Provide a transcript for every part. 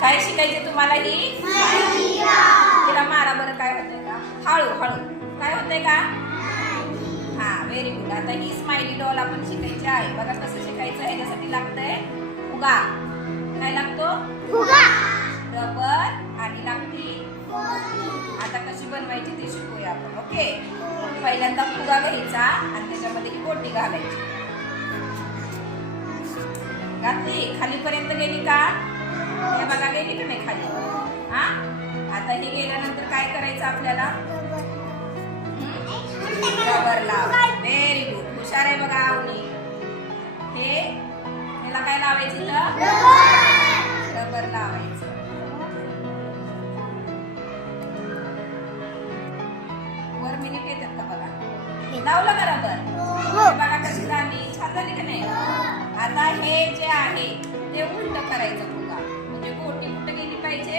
काय शिकायचे तुम्हाला ही तिला मारा बरं. काय होतंय का हळू हळू काय होतंय का हा व्हेरी गुड. आता ही स्माइली डॉल आपण शिकायची आहे. बघा कसं शिकायचं. ह्याच्यासाठी लागतंय फुगा. काय लागतो फुगा, रबर आणि लागती. आता कशी बनवायची ते शिकूया आपण. ओके पहिल्यांदा फुगा घ्यायचा आणि त्याच्यामध्ये ही गोटी घालायची. घातली खालीपर्यंत गेली का हे बघा गेली का नाही खाली. हा आता हे गेल्यानंतर काय करायचं आपल्याला रबर लाव. व्हेरी गुड हुशार आहे बघा अवनी. हे ह्याला काय लावायचं रबर लावायचं. वर मिनिट येतात का बघा. लावलं का रबर बघा कशी झाली छान झाली का नाही. आता हे जे आहे ते उलट करायचं फुगा. म्हणजे गोटी कुठे गेली पाहिजे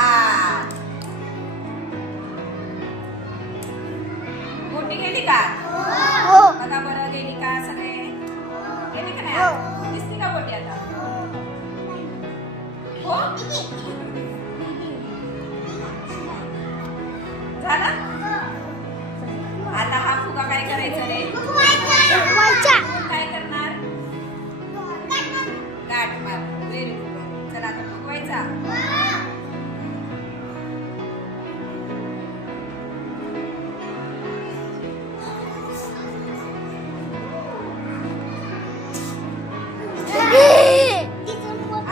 आत. गोटी गेली का बघा बरं गेली का सगळे गेली का नाही. दिसती का गोटी आता हो झाला. आता हा फुगा काय करायचा रे काय करणार गाठ मार. Very good. चला आता फुगवायचा.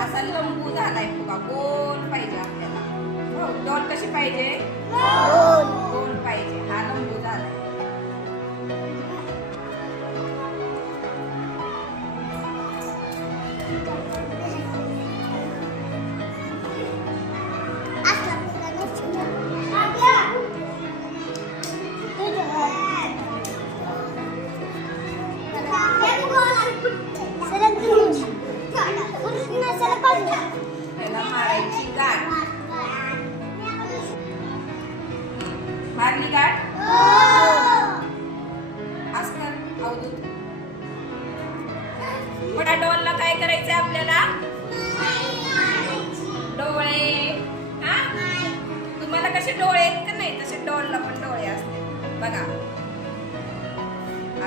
असा लंबू झालाय फुगा. गोल पाहिजे आपल्याला. डॉल कशी पाहिजे गोल पाहिजे. हा लंबू झालाय. त्याला मारायची गाठ. मारली गाठ अस्कर अवधूत. मोठ्या डॉलला काय करायचंय आपल्याला डोळे. हा तुम्हाला कसे डोळे आहेत का नाही तसे डॉलला पण डोळे असते बघा.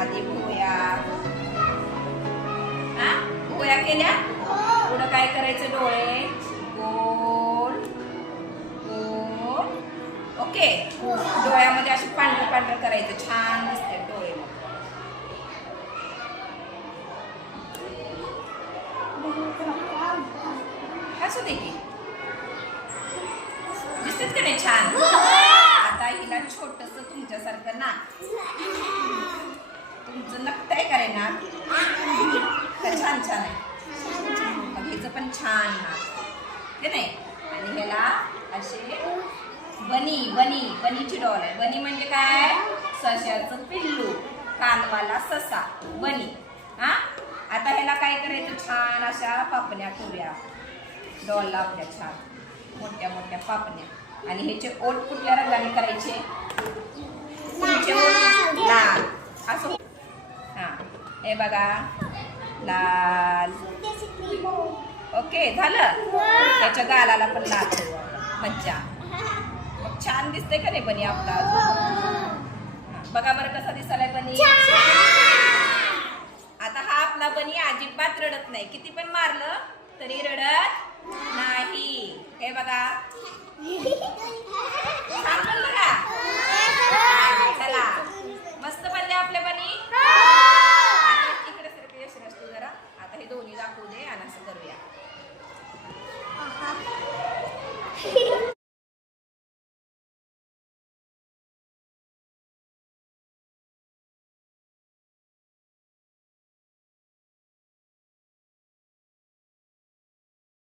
आधी भुवया हा भुवया केल्या पुढं काय करायचं डोळे गोल गोल. ओके डोळ्यामध्ये असे पांढरं पांढरं करायचं छान दिसते डोळे. असू दे की दिसतात का नाही छान. आता हिला छोटस तुमच्यासारखं नाक. तुमचं नकटय करे नाक छान छान आहे. मग हिचं पण छान नाक ते नाही. आणि ह्याला असे बनी बनी बनीची डॉल आहे. बनी म्हणजे काय सश्याचं पिल्लू. कानवाला ससा बनी. हा आता ह्याला काय करायचं छान अशा पापण्या करूया डॉलला आपल्या. छान मोठ्या मोठ्या पापण्या. आणि ह्याचे ओठ कुठल्या रंगाने करायचे तुमचे ओठ लाल असं. हा हे बघा लाल. ओके झालं. त्याच्या गालाला पण लाल मज्जा. मग छान दिसते का नाही बनी आपला. बघा बरं कसा दिसायलाय बनी. आता हा आपला बनी अजिबात रडत नाही. किती पण मारलं तरी रडत नाही. हे बघा